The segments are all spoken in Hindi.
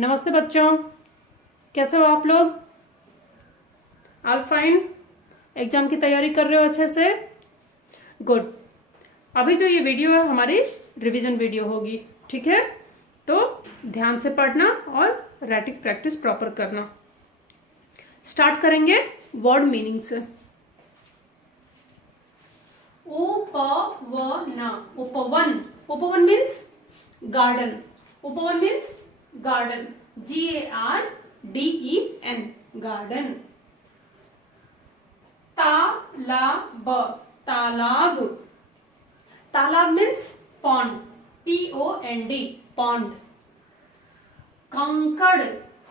नमस्ते बच्चों, कैसे हो आप लोग? All fine? एग्जाम की तैयारी कर रहे हो अच्छे से? गुड। अभी जो ये वीडियो है हमारी रिवीजन वीडियो होगी, ठीक है? तो ध्यान से पढ़ना और राइटिंग प्रैक्टिस प्रॉपर करना। स्टार्ट करेंगे वर्ड मीनिंग से। उपवन। उपवन, उपवन मीन्स गार्डन। उपवन मीन्स गार्डन। GARDEN, garden. तालाब, तालाब। तालाब मीन्स पॉन्ड। POND, pond. कंकड़,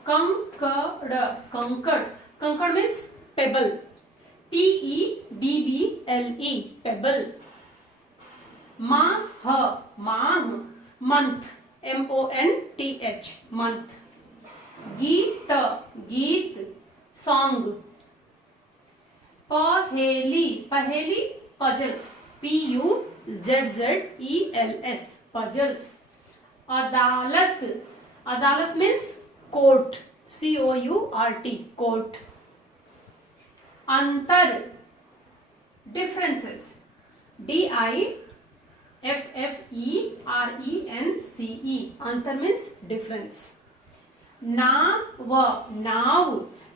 कंकड़, कंकड़। कंकड़ मीन्स पेबल। PEBBLE, payable. माह, माह, मंथ। MONTH, month. गीत, गीत, सॉन्ग। पहेली, पहेली, पजल्स। PUZZELS, puzzles. अदालत, अदालत मीन्स कोर्ट। COURT, court. अंतर, डिफरेंसेस। DIFFERENCE, अंतर मीन्स डिफरेंस। नाव, नाव,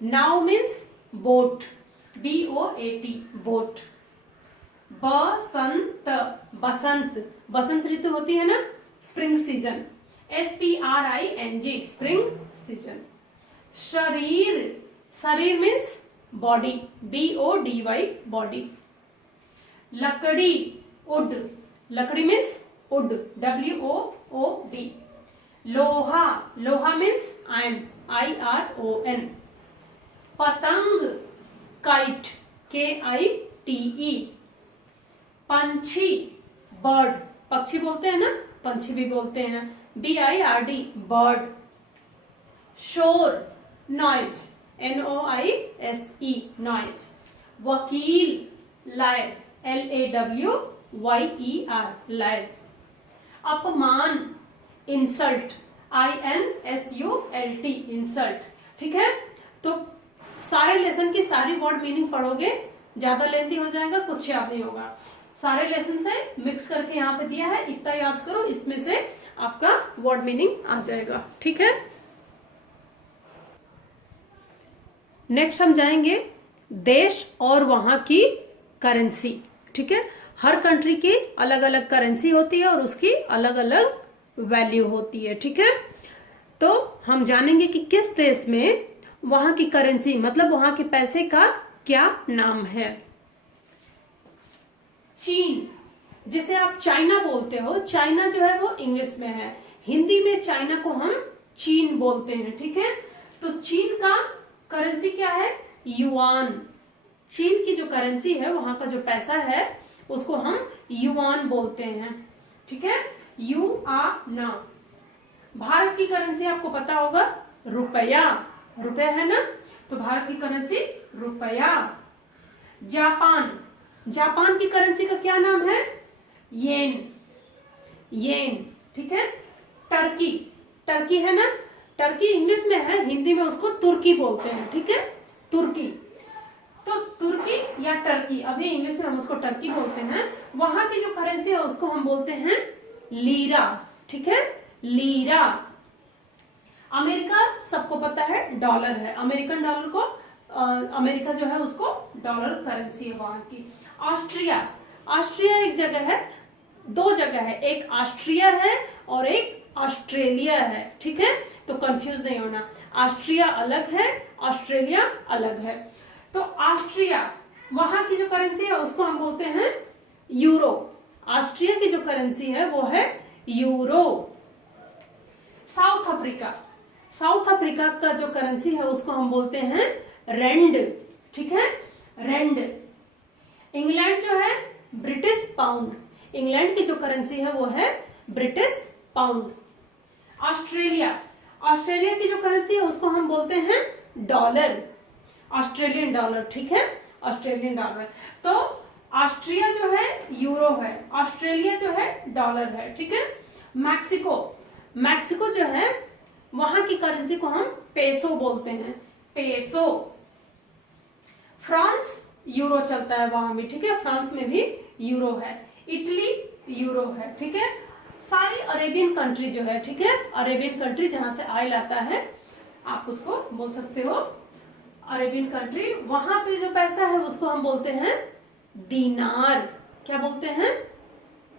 नाव मीन्स बोट। BOAT, boat. बसंत, बसंत, बसंत ऋतु होती है ना, spring season. SPRING, spring season. शरीर, शरीर मीन्स बॉडी। BODY, body. लकड़ी, वुड, लकड़ी मीन्स वुड। WOOD। लोहा, लोहा मीन्स आयरन। IRON। पतंग, काइट। KITE। पंछी, बर्ड, पक्षी बोलते हैं ना, पंछी भी बोलते हैं। BIRD, bird. शोर, नॉइज। NOISE, noise. वकील, लायर। LAWYER, lawyer. अपमान, इंसल्ट। INSULT, insult. ठीक है, तो सारे लेसन की सारी वर्ड मीनिंग पढ़ोगे, ज्यादा लेंथी हो जाएगा, कुछ याद नहीं होगा। सारे लेसन से मिक्स करके यहाँ पे दिया है, इतना याद करो, इसमें से आपका वर्ड मीनिंग आ जाएगा। ठीक है, नेक्स्ट हम जाएंगे देश और वहां की करेंसी। ठीक है, हर कंट्री की अलग अलग करेंसी होती है और उसकी अलग अलग वैल्यू होती है। ठीक है, तो हम जानेंगे कि किस देश में वहां की करेंसी मतलब वहां के पैसे का क्या नाम है। चीन, जिसे आप चाइना बोलते हो, चाइना जो है वो इंग्लिश में है, हिंदी में चाइना को हम चीन बोलते हैं। ठीक है, तो चीन का करेंसी क्या है? युआन। चीन की जो करेंसी है, वहां का जो पैसा है, उसको हम युआन बोलते हैं। ठीक है, युआन। भारत की करेंसी आपको पता होगा, रुपया। रुपया है ना, तो भारत की करेंसी रुपया। जापान, जापान की करेंसी का क्या नाम है? येन। येन। ठीक है, टर्की, टर्की है ना, टर्की इंग्लिश में है, हिंदी में उसको तुर्की बोलते हैं। ठीक है, तुर्की। तो तुर्की या टर्की, अभी इंग्लिश में हम उसको टर्की बोलते हैं। वहां की जो करेंसी है उसको हम बोलते हैं लीरा। ठीक है, लीरा। अमेरिका सबको पता है डॉलर है, अमेरिकन डॉलर को अमेरिका जो है उसको डॉलर करेंसी है वहां की। ऑस्ट्रिया, ऑस्ट्रिया एक जगह है, दो जगह है, एक ऑस्ट्रिया है और एक ऑस्ट्रेलिया है। ठीक है, तो कंफ्यूज नहीं होना, ऑस्ट्रिया अलग है, ऑस्ट्रेलिया अलग है। तो ऑस्ट्रिया, वहां की जो करेंसी है उसको हम बोलते हैं यूरो। ऑस्ट्रिया की जो करेंसी है वो है euro. South Africa, south Africa का जो करेंसी है उसको हम बोलते हैं रैंड। ठीक है, रैंड। इंग्लैंड जो है ब्रिटिश पाउंड, इंग्लैंड की जो करेंसी है वो है ब्रिटिश पाउंड। ऑस्ट्रेलिया, ऑस्ट्रेलिया की जो करेंसी है उसको हम बोलते हैं डॉलर, ऑस्ट्रेलियन डॉलर। ठीक है, ऑस्ट्रेलियन डॉलर। तो ऑस्ट्रिया जो है यूरो है, ऑस्ट्रेलिया जो है डॉलर है। ठीक है, मैक्सिको, मैक्सिको जो है वहां की करेंसी को हम पेसो बोलते हैं, पेसो। फ्रांस यूरो चलता है वहां भी, ठीक है, फ्रांस में भी यूरो है। इटली यूरो है, ठीक है। सारी अरेबियन कंट्री जो है, ठीक है, अरेबियन कंट्री जहां से ऑयल आता है, आप उसको बोल सकते हो अरेबियन कंट्री, वहां पे जो पैसा है उसको हम बोलते हैं दीनार। क्या बोलते हैं?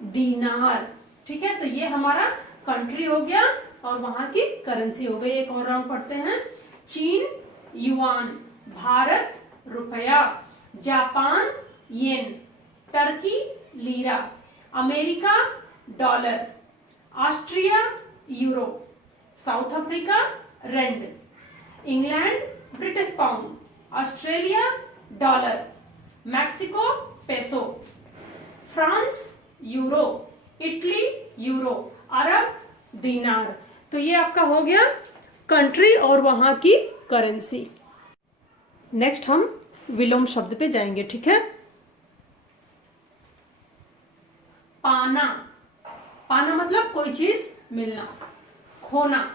दीनार, ठीक है। तो ये हमारा कंट्री हो गया और वहां की करेंसी हो गई। एक और राउंड पढ़ते हैं। चीन युआन, भारत रुपया, Japan yen, Turkey lira, America dollar, Austria euro, South Africa rand, England British pound, Australia dollar, Mexico peso, France euro, Italy euro, Arab dinar. तो ये आपका हो गया कंट्री और वहां की करेंसी। नेक्स्ट हम विलोम शब्द पे जाएंगे, ठीक है। पाना, पाना मतलब कोई चीज मिलना, खोना,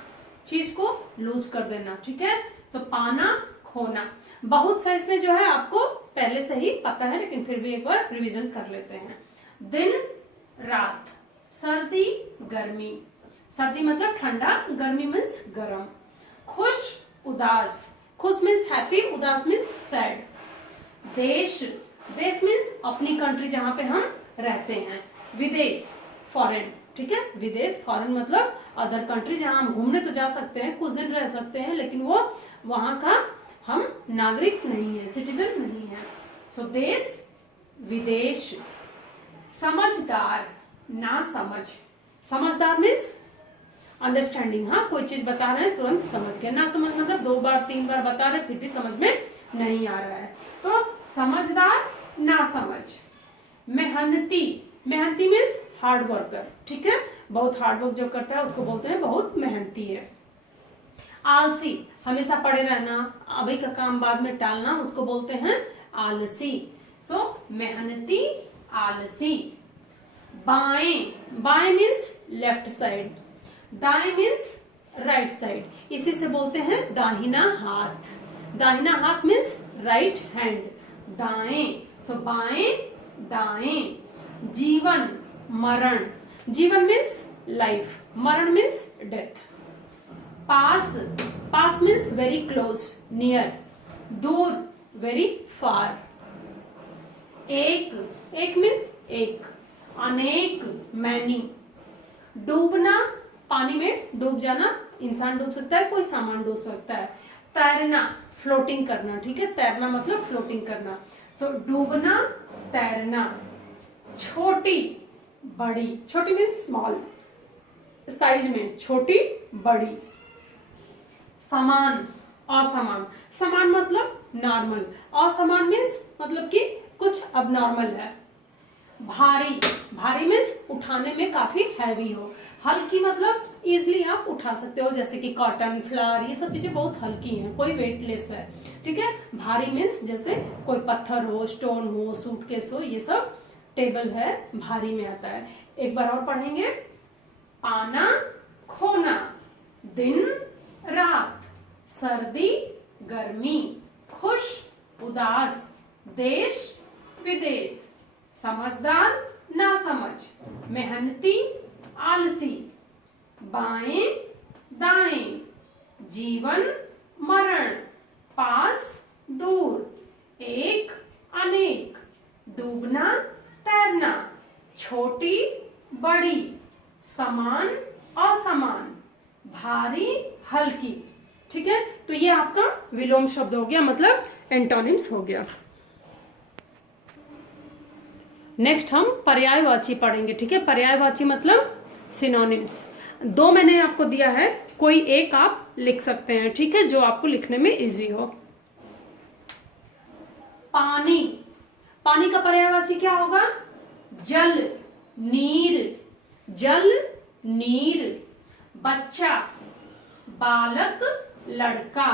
चीज को लूज कर देना, ठीक है। तो पाना खोना। बहुत सा इसमें जो है आपको पहले से ही पता है, लेकिन फिर भी एक बार रिवीजन कर लेते हैं। दिन रात, सर्दी गर्मी, सर्दी मतलब ठंडा, गर्मी मीन्स गर्म, खुश उदास, खुश मीन्स हैप्पी, उदास मीन्स सैड, देश, देश मीन्स अपनी कंट्री जहां पे हम रहते हैं, विदेश फॉरेन, ठीक है, विदेश फॉरेन मतलब अदर कंट्री जहां हम घूमने तो जा सकते हैं, कुछ दिन रह सकते हैं, लेकिन वो वहां का हम नागरिक नहीं है, सिटीजन नहीं है। सो देश विदेश। समझदार ना समझ, समझदार मीन्स अंडरस्टैंडिंग, हाँ कोई चीज बता रहे हैं तुरंत समझ गए, ना समझ मतलब 2 बार 3 बार बता रहे फिर भी समझ में नहीं आ रहा है, तो समझदार ना समझ। मेहनती, मेहनती मीन्स हार्ड वर्कर, ठीक है, बहुत हार्ड वर्क जो करता है उसको बोलते हैं बहुत मेहनती है। आलसी, हमेशा पड़े रहना, अभी का काम बाद में टालना, उसको बोलते हैं आलसी। सो मेहनती आलसी। बाएं, बाएं मीन्स लेफ्ट साइड, दाएं मीन्स राइट साइड, इसी से बोलते हैं दाहिना हाथ, दाहिना हाथ मीन्स राइट हैंड, दाएं। सो बाएं दाएं। जीवन मरण, जीवन मीन्स लाइफ, मरण मीन्स डेथ। पास, पास मीन्स वेरी क्लोज नियर, दूर वेरी फार। एक, एक मीन्स एक, अनेक मैनी। डूबना, पानी में डूब जाना, इंसान डूब सकता है, कोई सामान डूब सकता है। तैरना, फ्लोटिंग करना, ठीक है, तैरना मतलब फ्लोटिंग करना। सो डूबना तैरना। छोटी बड़ी, छोटी मीन्स स्मॉल, साइज में छोटी बड़ी। समान असमान, समान मतलब नॉर्मल, असमान मीन्स मतलब कि कुछ अब नॉर्मल है। भारी, भारी मीन्स उठाने में काफी हैवी हो। हल्की मतलब इजिली आप उठा सकते हो, जैसे कि कॉटन फ्लावर, ये सब चीजें बहुत हल्की हैं, कोई वेटलेस है, ठीक है। भारी मीन्स जैसे कोई पत्थर हो, स्टोन हो, सूटकेस हो, ये सब टेबल है, भारी में आता है। एक बार और पढ़ेंगे। पाना खोना, दिन रात, सर्दी गर्मी, खुश उदास, देश विदेश, समझदार ना समझ, मेहनती आलसी, बाएं दाएं, जीवन मरण, पास दूर, एक अनेक, डूबना तैरना, छोटी बड़ी, समान असमान, भारी हल्की, ठीक है। तो ये आपका विलोम शब्द हो गया, मतलब एंटोनिम्स हो गया। नेक्स्ट हम पर्यायवाची पढ़ेंगे, ठीक है। पर्यायवाची मतलब सिनोनिम्स। 2 मैंने आपको दिया है, कोई एक आप लिख सकते हैं, ठीक है, जो आपको लिखने में इजी हो। पानी, पानी का पर्यायवाची क्या होगा? जल नीर, जल नीर। बच्चा, बालक लड़का,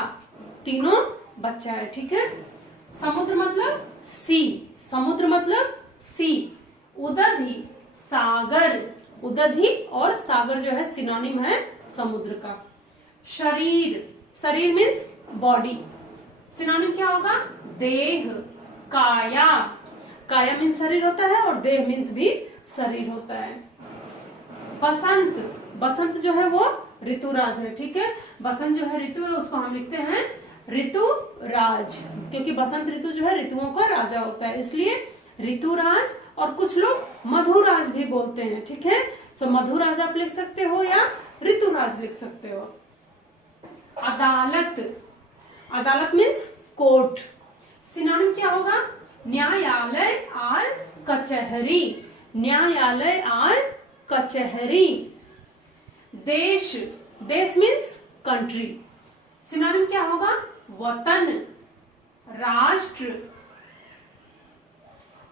तीनों बच्चा है, ठीक है। समुद्र मतलब सी, समुद्र मतलब सी। उदधि सागर, उदधि और सागर जो है सिनोनिम है समुद्र का। शरीर, शरीर मीन्स बॉडी, सिनोनिम क्या होगा? देह, काया, काया मीन्स शरीर होता है और देह मीन्स भी शरीर होता है। बसंत, बसंत जो है वो ऋतुराज है, ठीक है। बसंत जो है ऋतु है, उसको हम लिखते हैं ऋतुराज, क्योंकि बसंत ऋतु जो है ऋतुओं का राजा होता है, इसलिए ऋतुराज। और कुछ लोग मधुराज भी बोलते हैं, ठीक है। सो मधुराज आप लिख सकते हो या ऋतुराज लिख सकते हो। अदालत, अदालत मीन्स कोर्ट, सिनोनिम क्या होगा? न्यायालय और कचहरी, न्यायालय और कचहरी। देश, देश मीन्स कंट्री, सिनोनिम क्या होगा? वतन, राष्ट्र।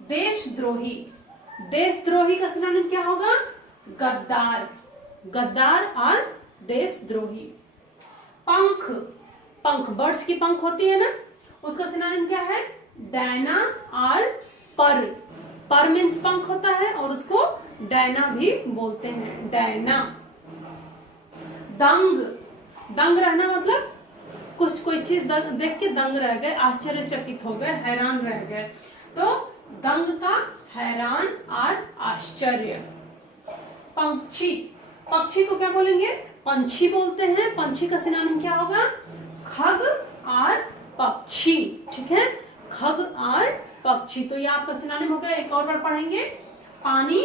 देशद्रोही, देशद्रोही का सिनोनिम क्या होगा? गद्दार, गद्दार और देशद्रोही। पंख, पंख बर्ड्स की पंख होती है ना, उसका सिनोनिम क्या है? डैना और पर, पर मीन्स पंख होता है और उसको डैना भी बोलते हैं, डैना। दंग, दंग रहना मतलब कुछ कोई चीज देख के दंग रह गए, आश्चर्यचकित हो गए, हैरान रह गए, तो दंग का हैरान और आश्चर्य। पंछी, पक्षी को क्या बोलेंगे? पंछी बोलते हैं, पंछी का सिनोनिम क्या होगा? खग और पक्षी, ठीक है, खग और पक्षी। तो ये आपका सिनोनिम हो गया। एक और बार पढ़ेंगे। पानी,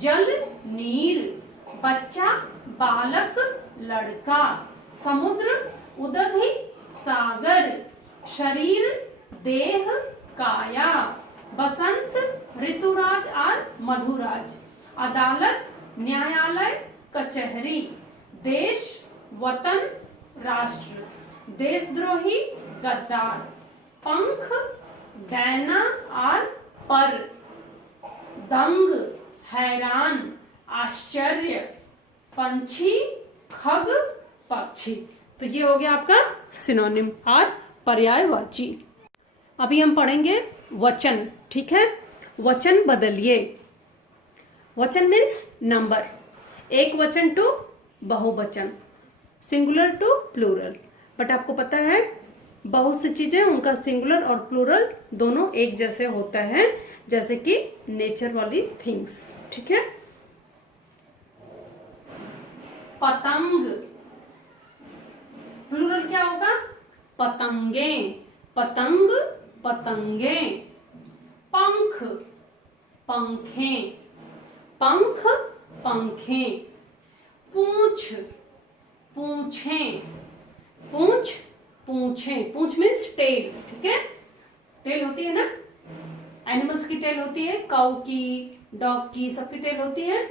जल, नीर। बच्चा, बालक, लड़का। समुद्र, उदधि, सागर। शरीर, देह, काया। बसंत, ऋतुराज और मधुराज। अदालत, न्यायालय, कचहरी। देश, वतन, राष्ट्र। देशद्रोही, गद्दार। पंख, डैना और पर। दंग, हैरान, आश्चर्य। पंछी, खग, पक्षी। तो ये हो गया आपका सिनोनिम और पर्यायवाची। अभी हम पढ़ेंगे वचन, ठीक है। वचन बदलिए। वचन मीन्स नंबर, एक वचन टू बहुवचन, सिंगुलर टू प्लूरल। बट आपको पता है बहुत सी चीजें उनका सिंगुलर और प्लूरल दोनों एक जैसे होता है, जैसे कि नेचर वाली थिंग्स, ठीक है। पतंग, प्लूरल क्या होगा? पतंगे, पतंग, पतंगे। पंख, पंखे, पंख, पंखे। पूंछ, पूछे, पूंछ, पूछे। पूंछ मीन्स टेल, ठीक है, टेल होती है ना, एनिमल्स की टेल होती है, काऊ की, डॉग की, सबकी टेल होती है।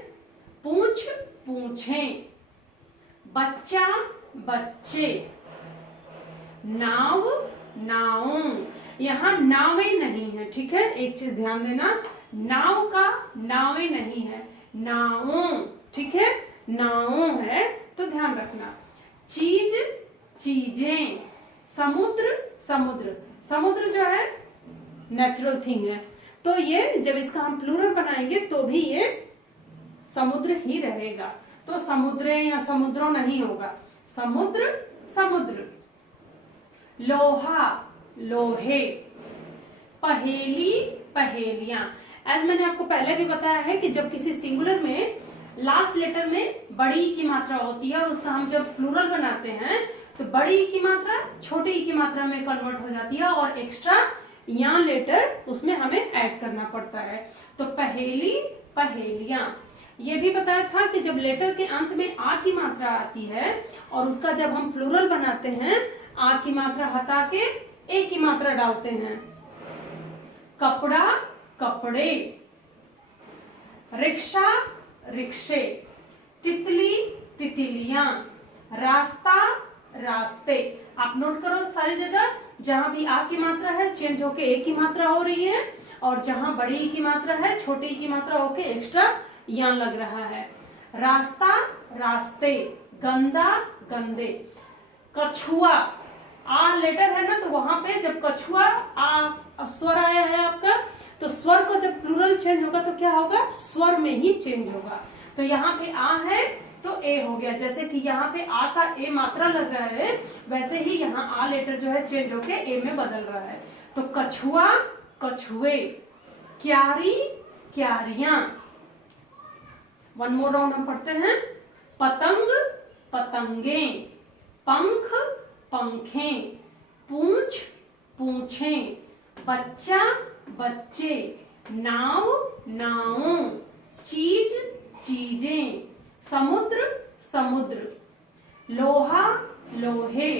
पूंछ, पूछे। बच्चा, बच्चे। नाव, नाव। यहाँ नावे नहीं है, ठीक है, एक चीज ध्यान देना, नाव का नावे नहीं है, नावों, ठीक है, नावों है, तो ध्यान रखना। चीज, चीजें। समुद्र, समुद्र। समुद्र जो है नेचुरल थिंग है, तो ये जब इसका हम प्लूरल बनाएंगे तो भी ये समुद्र ही रहेगा, तो समुद्रे या समुद्रों नहीं होगा, समुद्र, समुद्र। लोहा, लोहे। पहेली, पहेलियां। एज मैंने आपको पहले भी बताया है कि जब किसी सिंगुलर में लास्ट लेटर में बड़ी ई की मात्रा होती है और उसका हम जब प्लूरल बनाते हैं तो बड़ी ई की मात्रा छोटी ई की मात्रा में कन्वर्ट हो जाती है और एक्स्ट्रा या लेटर उसमें हमें ऐड करना पड़ता है। तो पहेली, पहेलियां। ये भी बताया था कि जब लेटर के अंत में आ की मात्रा आती है और उसका जब हम प्लूरल बनाते हैं, आ की मात्रा हटा के ए की मात्रा डालते हैं। कपड़ा, कपड़े। रिक्शा, रिक्शे। तितली, तितलियां। रास्ता, रास्ते। आप नोट करो सारी जगह जहां भी आ की मात्रा है चेंज होके ए की मात्रा हो रही है, और जहां बड़ी ई की मात्रा है छोटी ई की मात्रा होके एक्स्ट्रा या लग रहा है। रास्ता, रास्ते। गंदा, गंदे। कछुआ, आ लेटर है ना, तो वहां पे जब कछुआ आ स्वर आया है आपका, तो स्वर का जब प्लूरल चेंज होगा तो क्या होगा? स्वर में ही चेंज होगा। तो यहाँ पे आ है तो ए हो गया। जैसे कि यहाँ पे आ का ए मात्रा लग रहा है, वैसे ही यहाँ आ लेटर जो है चेंज होके ए में बदल रहा है। तो कछुआ, कछुए, क्यारी, क्यारियां। वन मोर राउंड हम पढ़ते हैं। पतंग, पतंगे, पंख, पंखें, पूंछ, पूंछें, बच्चा, बच्चे, नाव, नावों, चीज, चीजें, समुद्र, समुद्र, लोहा, लोहे,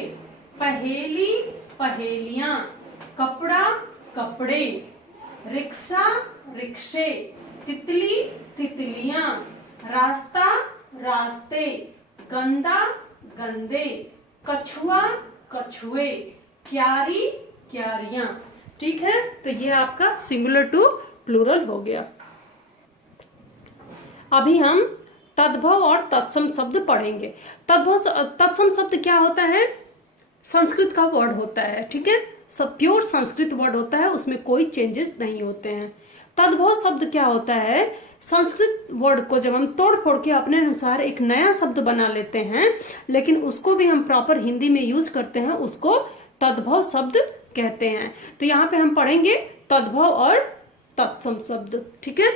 पहेली, पहेलियां, कपड़ा, कपड़े, रिक्शा, रिक्शे, तितली, तितलियां, रास्ता, रास्ते, गंदा, गंदे, कछुआ, कछुए, क्यारी, क्यारियां। ठीक है, तो ये आपका सिंगुलर टू प्लूरल हो गया। अभी हम तद्भव और तत्सम शब्द पढ़ेंगे। तद्भव तत्सम शब्द क्या होता है? संस्कृत का वर्ड होता है, ठीक है, सब प्योर संस्कृत वर्ड होता है, उसमें कोई चेंजेस नहीं होते हैं। तद्भव शब्द क्या होता है? संस्कृत वर्ड को जब हम तोड़ फोड़ के अपने अनुसार एक नया शब्द बना लेते हैं, लेकिन उसको भी हम प्रॉपर हिंदी में यूज करते हैं, उसको तद्भव शब्द कहते हैं। तो यहाँ पे हम पढ़ेंगे तद्भव और तत्सम शब्द, ठीक है।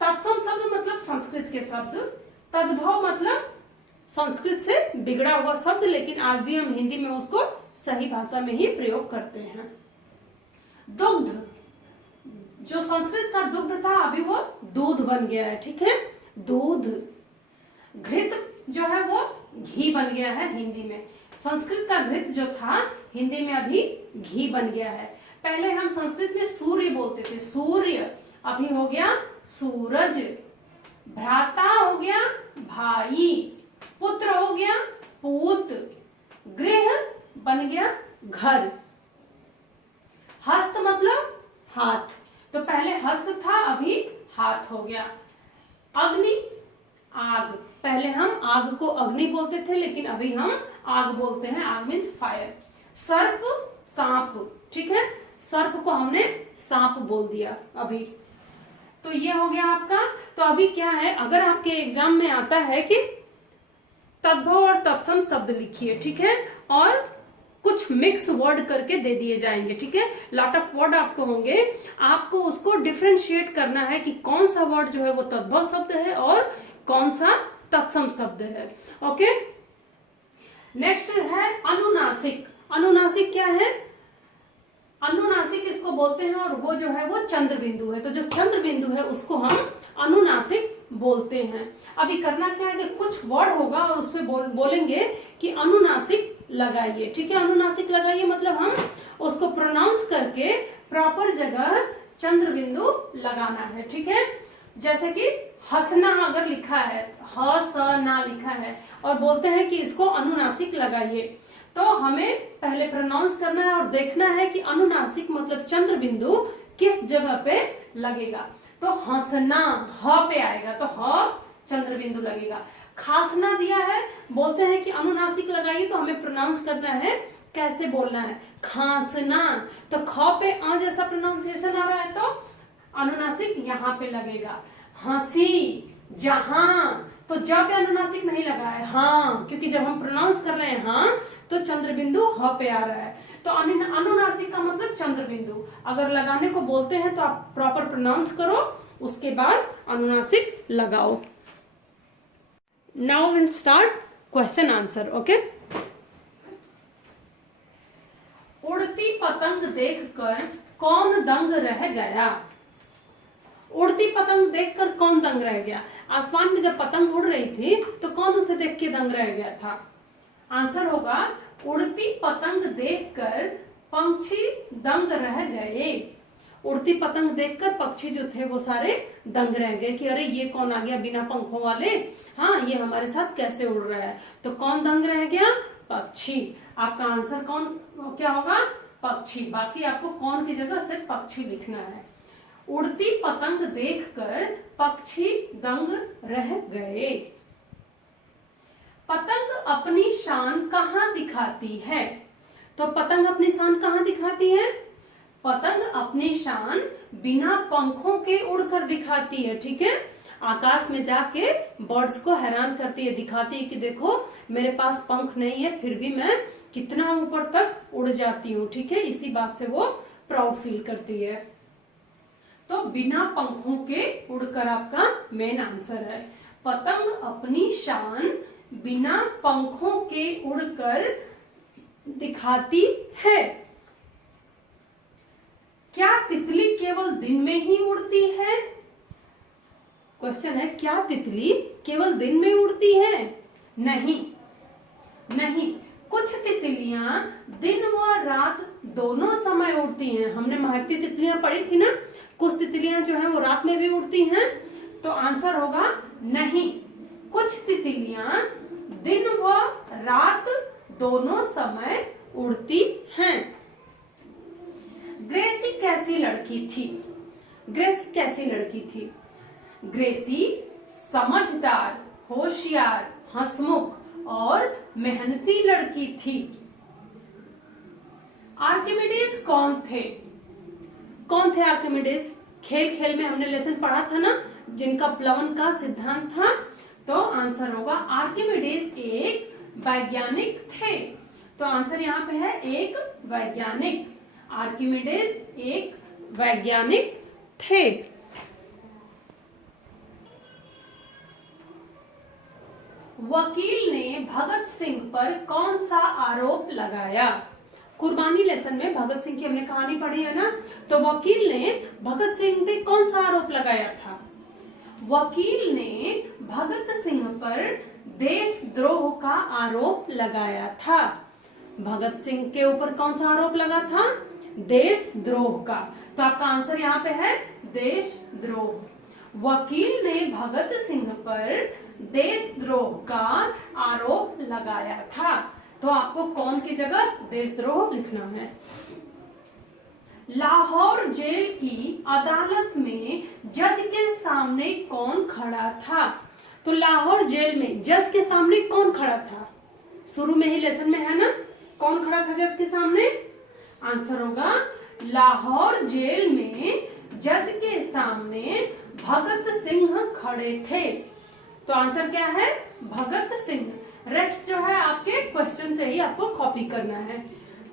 तत्सम शब्द मतलब संस्कृत के शब्द, तद्भव मतलब संस्कृत से बिगड़ा हुआ शब्द, लेकिन आज भी हम हिंदी में उसको सही भाषा में ही प्रयोग करते हैं। दुग्ध, जो संस्कृत का दुग्ध था अभी वो दूध बन गया है, ठीक है, दूध। घृत जो है वो घी बन गया है हिंदी में। संस्कृत का घृत जो था हिंदी में अभी घी बन गया है। पहले हम संस्कृत में सूर्य बोलते थे, सूर्य, अभी हो गया सूरज। भ्राता हो गया भाई, पुत्र हो गया पूत, गृह बन गया घर। हस्त मतलब हाथ, तो पहले हस्त था अभी हाथ हो गया। अग्नि, आग, पहले हम आग को अग्नि बोलते थे, लेकिन अभी हम आग बोलते हैं, आग मीन्स फायर। सर्प, सांप, ठीक है, सर्प को हमने सांप बोल दिया अभी। तो ये हो गया आपका। तो अभी क्या है, अगर आपके एग्जाम में आता है कि तद्भव और तत्सम शब्द लिखिए, ठीक है, और कुछ मिक्स वर्ड करके दे दिए जाएंगे, ठीक है, लॉट ऑफ वर्ड आपको होंगे, आपको उसको डिफरेंशिएट करना है कि कौन सा वर्ड जो है वो तद्भव शब्द है और कौन सा तत्सम शब्द है। ओके, नेक्स्ट है अनुनासिक। अनुनासिक क्या है? अनुनासिक इसको बोलते हैं और वो जो है वो चंद्र बिंदु है। तो जो चंद्र बिंदु है उसको हम अनुनासिक बोलते हैं। अभी करना क्या है कि कुछ वर्ड होगा और उसपे बोलेंगे कि अनुनासिक लगाइए, ठीक है, अनुनासिक लगाइए मतलब हम उसको प्रोनाउंस करके प्रॉपर जगह चंद्र बिंदु लगाना है, ठीक है। जैसे कि हंसना अगर लिखा है, ह स ना लिखा है और बोलते हैं कि इसको अनुनासिक लगाइए, तो हमें पहले प्रोनाउंस करना है और देखना है कि अनुनासिक मतलब चंद्र बिंदु किस जगह पे लगेगा। तो हंसना ह पे आएगा, तो ह चंद्र बिंदु लगेगा। खांसना दिया है, बोलते हैं कि अनुनासिक लगाइए, तो हमें प्रोनाउंस करना है, कैसे बोलना है, खांसना। तो ख पे आ जैसा प्रोनाउंसिएशन आ रहा है तो अनुनासिक यहाँ पे लगेगा। हंसी, जहां, तो ज पे अनुनासिक नहीं लगा है, हाँ, क्योंकि जब हम प्रोनाउंस कर रहे हैं हाँ तो चंद्र बिंदु ह पे आ रहा है। तो अनुनासिक का मतलब चंद्र बिंदु। अगर लगाने को बोलते हैं तो आप प्रॉपर प्रोनाउंस करो, उसके बाद अनुनासिक लगाओ। Now will start question answer. Okay, उड़ती पतंग देखकर कौन दंग रह गया? उड़ती पतंग देखकर कौन दंग रह गया? आसमान में जब पतंग उड़ रही थी तो कौन उसे देख के दंग रह गया था? आंसर होगा उड़ती पतंग देखकर पंछी दंग रह गए। उड़ती पतंग देखकर पक्षी जो थे वो सारे दंग रह गए कि अरे ये कौन आ गया बिना पंखों वाले, हाँ ये हमारे साथ कैसे उड़ रहा है। तो कौन दंग रह गया? पक्षी। आपका आंसर कौन क्या होगा? पक्षी। बाकी आपको कौन की जगह सिर्फ पक्षी लिखना है। उड़ती पतंग देखकर पक्षी दंग रह गए। पतंग अपनी शान कहाँ दिखाती है? तो पतंग अपनी शान कहाँ दिखाती है? पतंग अपनी शान बिना पंखों के उड़कर दिखाती है, ठीक है। आकाश में जाके बर्ड्स को हैरान करती है, दिखाती है कि देखो मेरे पास पंख नहीं है फिर भी मैं कितना ऊपर तक उड़ जाती हूँ, ठीक है। इसी बात से वो प्राउड फील करती है। तो बिना पंखों के उड़कर आपका मेन आंसर है। पतंग अपनी शान बिना पंखों के उड़कर दिखाती है। क्या तितली केवल दिन में ही उड़ती है? क्वेश्चन है, क्या तितली केवल दिन में उड़ती है? नहीं, नहीं, कुछ तितलियां दिन व रात दोनों समय उड़ती हैं। हमने महकती तितलियां पढ़ी थी ना, कुछ तितलियां जो है वो रात में भी उड़ती हैं। तो आंसर होगा नहीं, कुछ तितलियां दिन व रात दोनों समय उड़ती हैं। ग्रेसी कैसी लड़की थी? ग्रेसी कैसी लड़की थी? ग्रेसी समझदार, होशियार, हंसमुख और मेहनती लड़की थी। आर्किमिडीज कौन थे? कौन थे आर्किमिडीज? खेल खेल में हमने लेसन पढ़ा था ना, जिनका प्लवन का सिद्धांत था। तो आंसर होगा आर्किमिडीज एक वैज्ञानिक थे। तो आंसर यहाँ पे है एक वैज्ञानिक। आर्किमिडीज एक वैज्ञानिक थे। वकील ने भगत सिंह पर कौन सा आरोप लगाया? कुर्बानी लेसन में भगत सिंह की हमने कहानी पढ़ी है ना, तो वकील ने भगत सिंह पे कौन सा आरोप लगाया था? वकील ने भगत सिंह पर देशद्रोह का आरोप लगाया था। भगत सिंह के ऊपर कौन सा आरोप लगा था? देशद्रोह का। तो आपका आंसर यहाँ पे है देशद्रोह। वकील ने भगत सिंह पर देशद्रोह का आरोप लगाया था। तो आपको कौन की जगह देशद्रोह लिखना है। लाहौर जेल की अदालत में जज के सामने कौन खड़ा था? तो लाहौर जेल में जज के सामने कौन खड़ा था? शुरू में ही लेसन में है ना, कौन खड़ा था जज के सामने? आंसर होगा लाहौर जेल में जज के सामने भगत सिंह खड़े थे। तो आंसर क्या है? भगत सिंह। रेस्ट जो है आपके क्वेश्चन से ही आपको कॉपी करना है।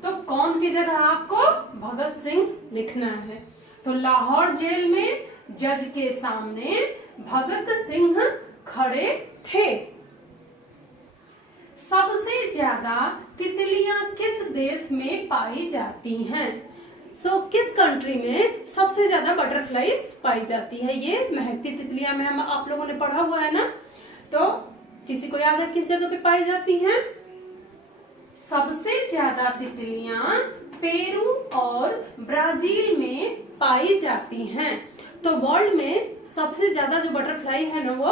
तो कौन की जगह आपको भगत सिंह लिखना है। तो लाहौर जेल में जज के सामने भगत सिंह खड़े थे। सबसे ज्यादा तितलियां किस देश में पाई जाती हैं? किस कंट्री में सबसे ज्यादा बटरफ्लाईज पाई जाती है? ये महकती तितलियां में हम आप लोगों ने पढ़ा हुआ है ना। तो किसी को याद है किस जगह पे पाई जाती हैं? सबसे ज्यादा तितलियां पेरू और ब्राजील में पाई जाती हैं। तो वर्ल्ड में सबसे ज्यादा जो बटरफ्लाई है ना वो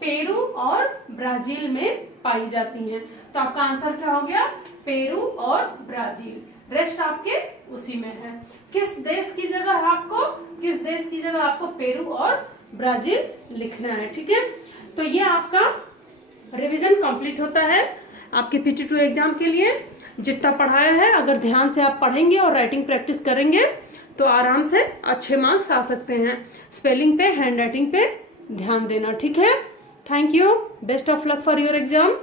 पेरू और ब्राजील में पाई जाती हैं। तो आपका आंसर क्या हो गया? पेरू और ब्राजील। रेस्ट आपके उसी में है। किस देश की जगह आपको पेरू और ब्राजील लिखना है, ठीक है। तो ये आपका रिवीजन कंप्लीट होता है आपके PT2 एग्जाम के लिए। जितना पढ़ाया है अगर ध्यान से आप पढ़ेंगे और राइटिंग प्रैक्टिस करेंगे तो आराम से अच्छे मार्क्स आ सकते हैं। स्पेलिंग पे, हैंड राइटिंग पे ध्यान देना, ठीक है। Thank you. Best of luck for your exam.